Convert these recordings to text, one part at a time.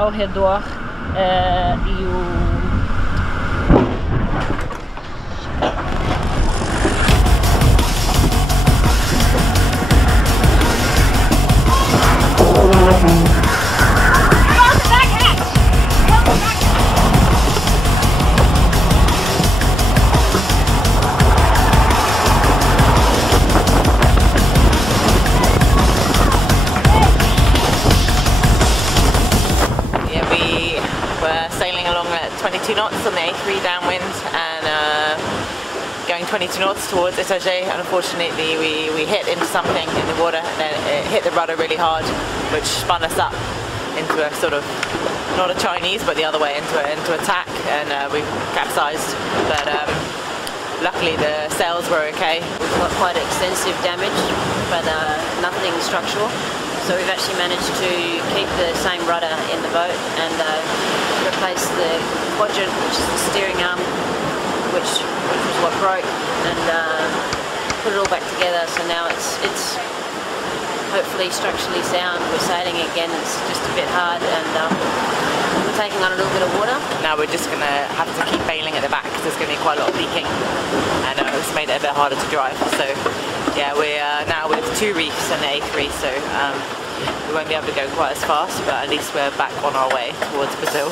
ao redor e o sailing along at 22 knots on the A3 downwind and going 22 knots towards Itajaí, and unfortunately we hit into something in the water and then it hit the rudder really hard, which spun us up into a sort of, not a Chinese but the other way, into a tack, and we capsized, but luckily the sails were okay. We've got quite extensive damage but nothing structural. So we've actually managed to keep the same rudder in the boat and replace the quadrant, which is the steering arm, which was what broke, and put it all back together. So now it's hopefully structurally sound. We're sailing again. It's just a bit hard, and we're taking on a little bit of water. Now we're just going to have to keep bailing at the back because there's going to be quite a lot of leaking, and it's made it a bit harder to drive. So yeah, we're now with 2 reefs and the A3, so we won't be able to go quite as fast, but at least we're back on our way towards Brazil.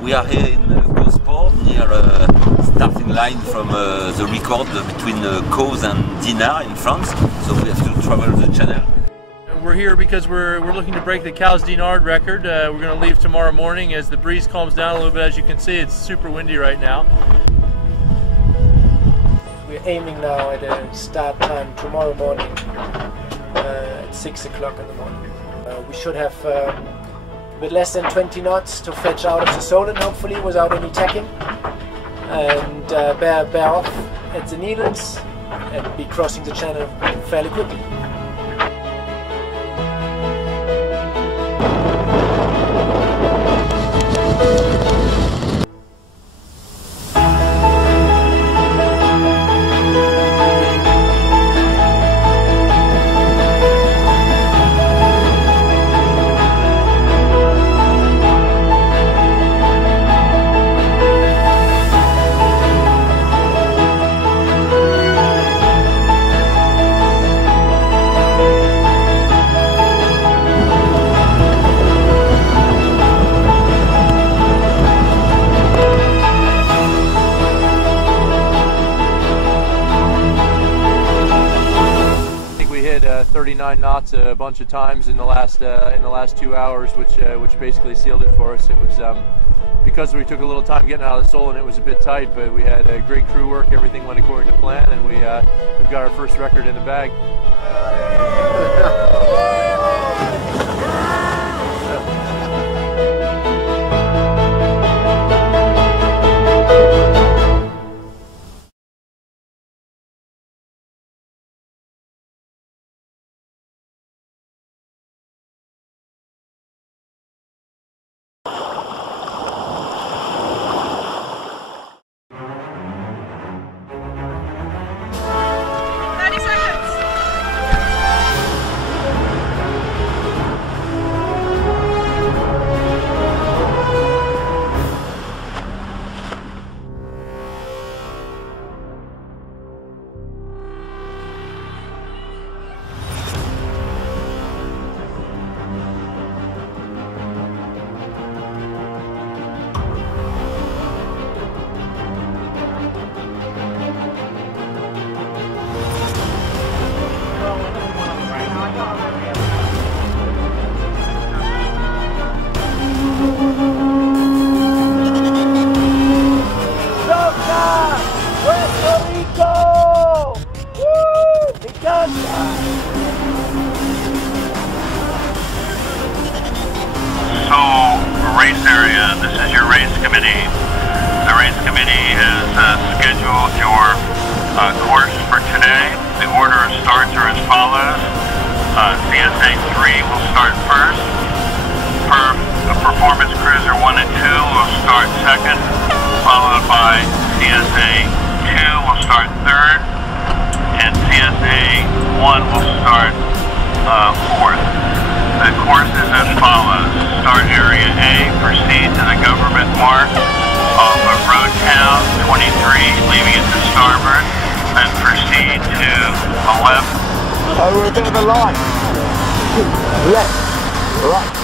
We are here in Cowes-Port, near starting line from the record between Cowes-Dinard in France, so we have to travel the channel. We're here because we're looking to break the Cowes-Dinard record. We're going to leave tomorrow morning as the breeze calms down a little bit. As you can see, it's super windy right now. We're aiming now at a start time tomorrow morning at 6 o'clock in the morning. We should have a bit less than 20 knots to fetch out of the Solent, hopefully without any tacking, and bear off at the Needles and be crossing the channel fairly quickly. We hit 39 knots a bunch of times in the last 2 hours, which basically sealed it for us. It was because we took a little time getting out of the Solent, it was a bit tight, but we had great crew work. Everything went according to plan, and we've got our first record in the bag. starts are as follows. CSA 3 will start first. Performance Cruiser 1 and 2 will start second, followed by CSA 2 will start third, and CSA 1 will start fourth. The course is as follows. Start area A, proceed to the government mark off of Road Town 23, leaving it to starboard, then proceed to the left. Over a bit of a line. Left, right.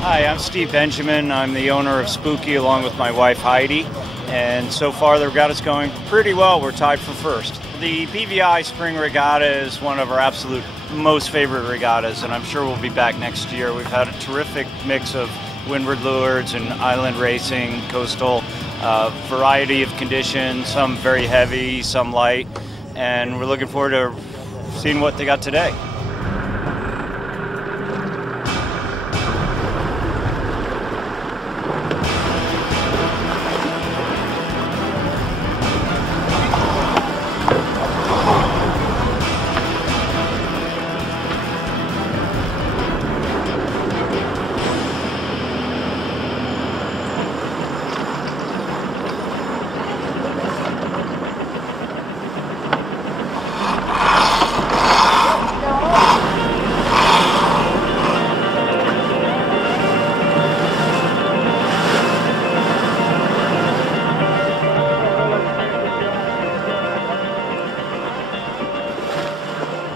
Hi, I'm Steve Benjamin. I'm the owner of Spooky along with my wife Heidi, and so far the regatta's going pretty well. We're tied for first. The BVI Spring Regatta is one of our absolute most favorite regattas, and I'm sure we'll be back next year. We've had a terrific mix of windward lures and island racing, coastal, variety of conditions, some very heavy, some light, and we're looking forward to seeing what they got today.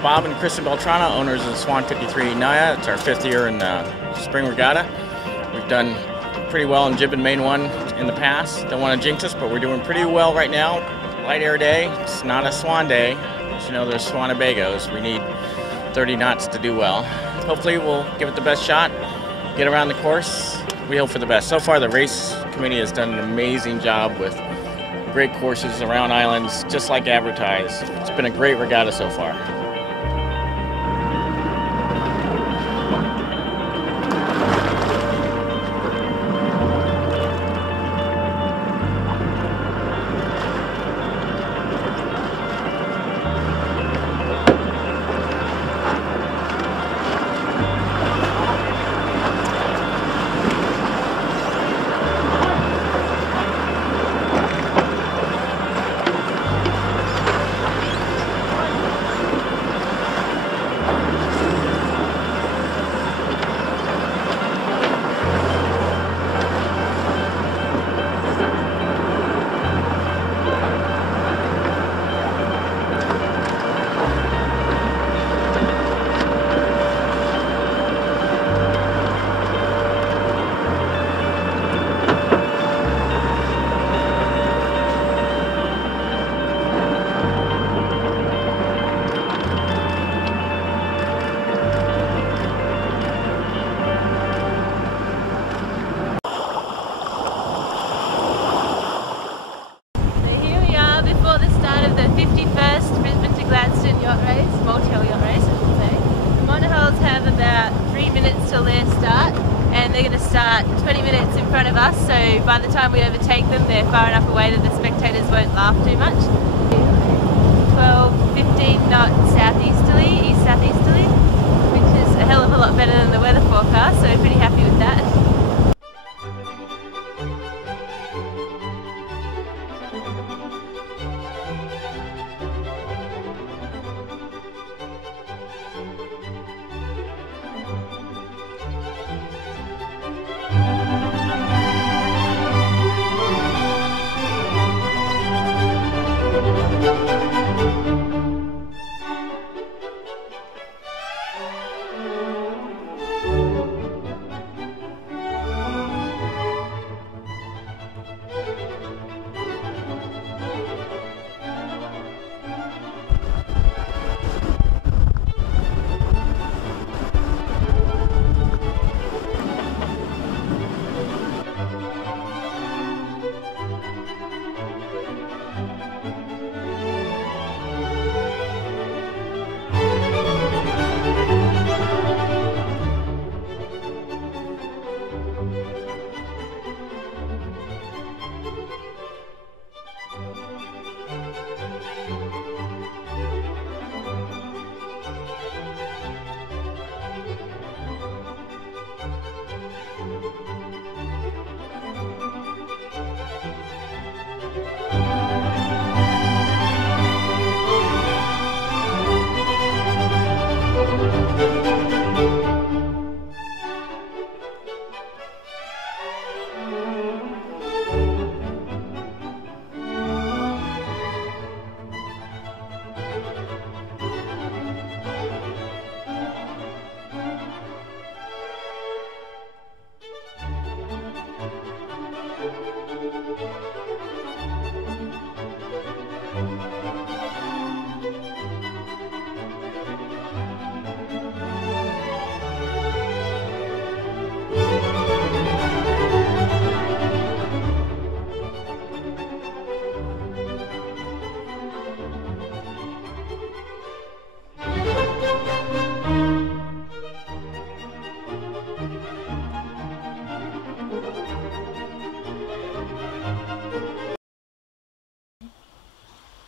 Bob and Kristen Beltrana, owners of Swan 53 Naya. It's our 5th year in the Spring Regatta. We've done pretty well in Jib and Main 1 in the past. Don't want to jinx us, but we're doing pretty well right now. Light air day. It's not a swan day. As you know, there's Swanabagos. We need 30 knots to do well. Hopefully we'll give it the best shot, get around the course. We hope for the best. So far the race committee has done an amazing job with great courses around islands, just like advertised. It's been a great regatta so far. start 20 minutes in front of us, so by the time we overtake them they're far enough away that the spectators won't laugh too much. 12-15 knots southeasterly, east-southeasterly, which is a hell of a lot better than the weather forecast, so we're pretty happy with that.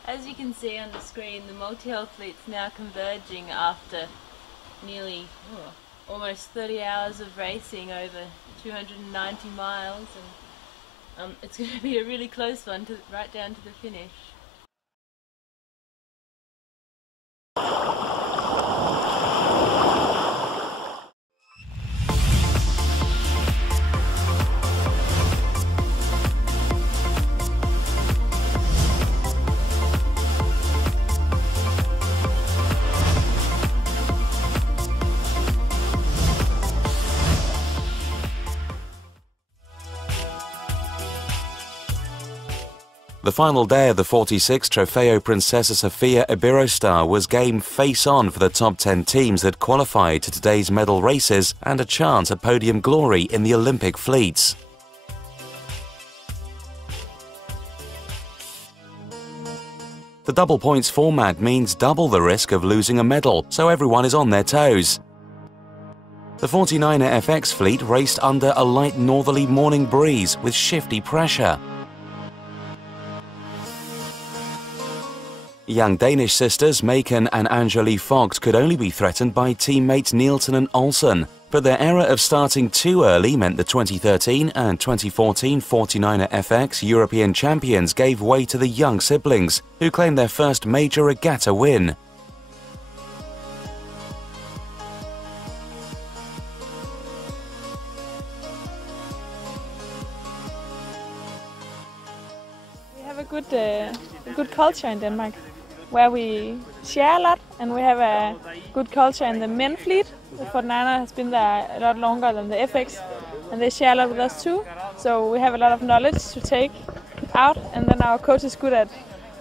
As you can see on the screen, the multi-hull fleet's now converging after nearly almost 30 hours of racing over 290 miles, and it's going to be a really close one right down to the finish. The final day of the 46 Trofeo Princessa Sofia Iberostar was game face-on for the top 10 teams that qualified to today's medal races and a chance at podium glory in the Olympic fleets. The double points format means double the risk of losing a medal, so everyone is on their toes. The 49er FX fleet raced under a light northerly morning breeze with shifty pressure. Young Danish sisters Maken and Angelique Vogt could only be threatened by teammates Nielsen and Olsen, but their error of starting too early meant the 2013 and 2014 49er FX European champions gave way to the young siblings, who claimed their first major regatta win. We have a good culture in Denmark, where we share a lot, and we have a good culture in the men fleet. The 49er has been there a lot longer than the FX, and they share a lot with us too. So we have a lot of knowledge to take out, and then our coach is good at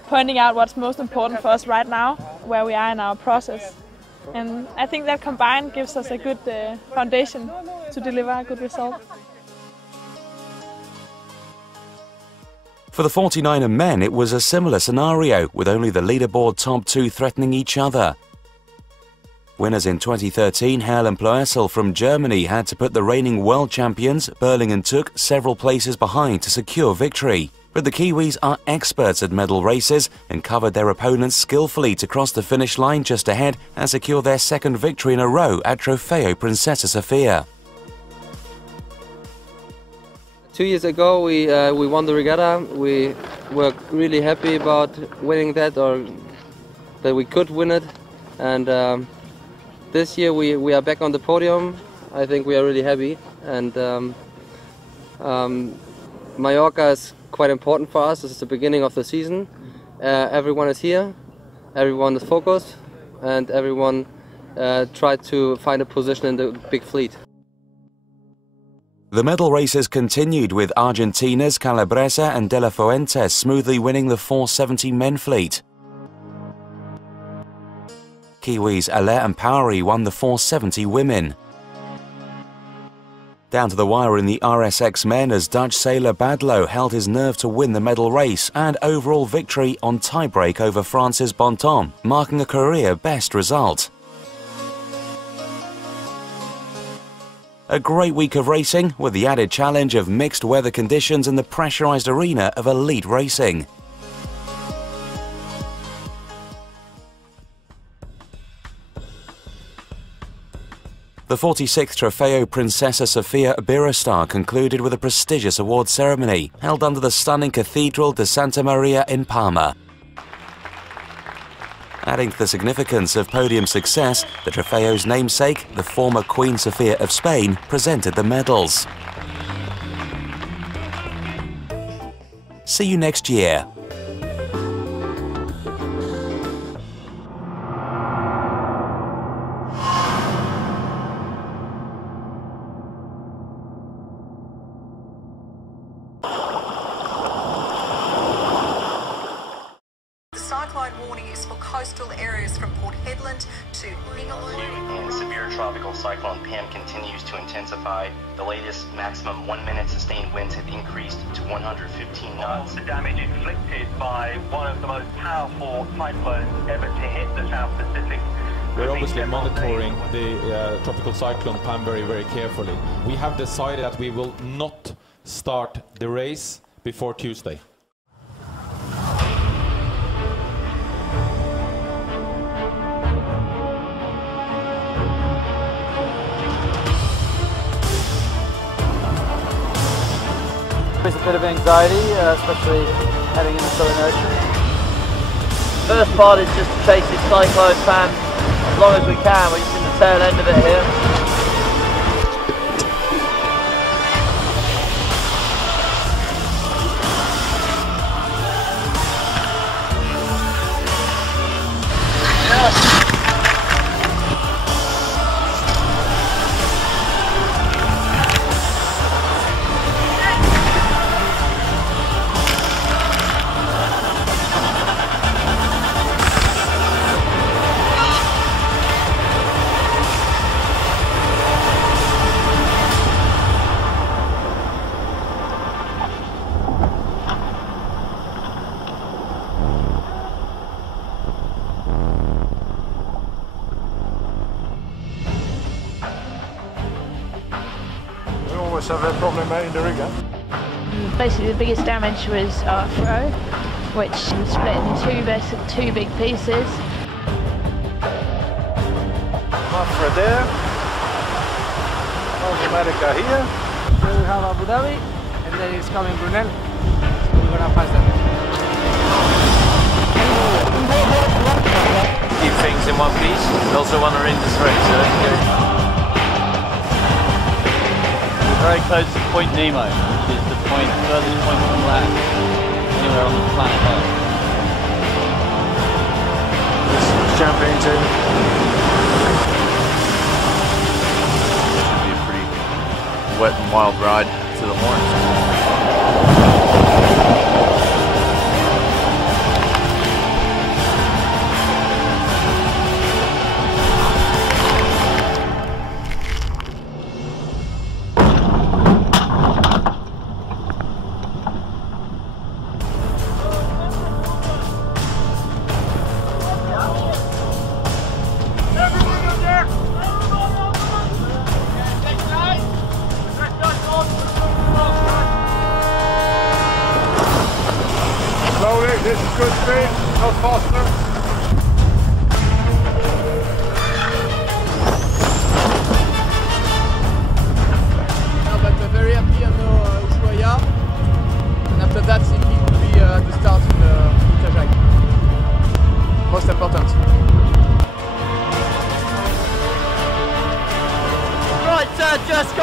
pointing out what's most important for us right now, where we are in our process. And I think that combined gives us a good foundation to deliver a good result. For the 49er men, it was a similar scenario, with only the leaderboard top two threatening each other. Winners in 2013, Herl and Ploessl from Germany had to put the reigning world champions Berlingen took several places behind to secure victory. But the Kiwis are experts at medal races and covered their opponents skillfully to cross the finish line just ahead and secure their second victory in a row at Trofeo Princessa Sofia. 2 years ago we won the regatta. We were really happy about winning that, or that we could win it. And this year we are back on the podium. I think we are really happy. And Mallorca is quite important for us. This is the beginning of the season. Everyone is here, everyone is focused, and everyone tried to find a position in the big fleet. The medal races continued with Argentina's Calabresa and De La Fuente smoothly winning the 470 men fleet. Kiwis Allaire and Powery won the 470 women. Down to the wire in the RSX men as Dutch sailor Badlo held his nerve to win the medal race and overall victory on tiebreak over France's Bonton, marking a career best result. A great week of racing with the added challenge of mixed weather conditions and the pressurized arena of elite racing. The 46th Trofeo Princessa Sofia Iberostar concluded with a prestigious award ceremony held under the stunning Cathedral de Santa Maria in Palma. Adding to the significance of podium success, the Trofeo's namesake, the former Queen Sofia of Spain, presented the medals. See you next year. Coastal areas from Port Hedland to Ningaloo. And severe tropical cyclone Pam continues to intensify. The latest maximum 1 minute sustained winds have increased to 115 knots. The damage inflicted by one of the most powerful cyclones ever to hit the South Pacific. We're obviously monitoring the tropical cyclone Pam very, very carefully. We have decided that we will not start the race before Tuesday. There's a bit of anxiety, especially heading in the Southern Ocean. First part is just to chase this cyclone Pam as long as we can. We're just in the tail end of it here. Have a problem in the regatta? Basically the biggest damage was our throw, which was split into two big pieces. Mafra there, North America here. Then we have Abu Dhabi, and then it's coming Brunel. So we're gonna pass that. Keep things in one piece. We also want to end this race, so that's good. Very close to Point Nemo, which is the furthest point from land anywhere on the planet Earth. This is champagne table. Should be a pretty wet and wild ride to the horns. Everyone up there!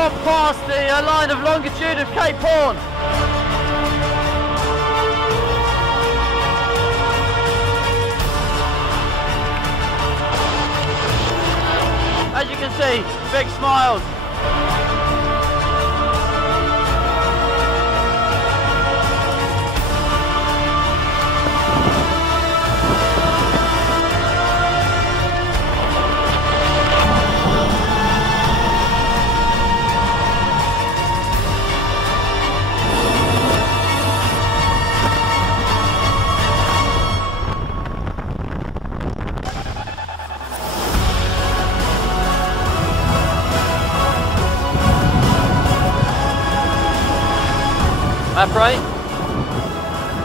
got past the line of longitude of Cape Horn. As you can see, big smiles. Map right?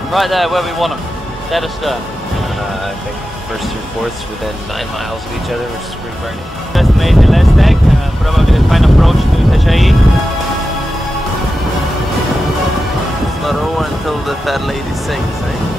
Right there, where we want them. Dead astern. I think first through fourths within 9 miles of each other, which is pretty burning. Just made the last leg, probably the final approach to B2G. It's not over until the fat lady sings, eh?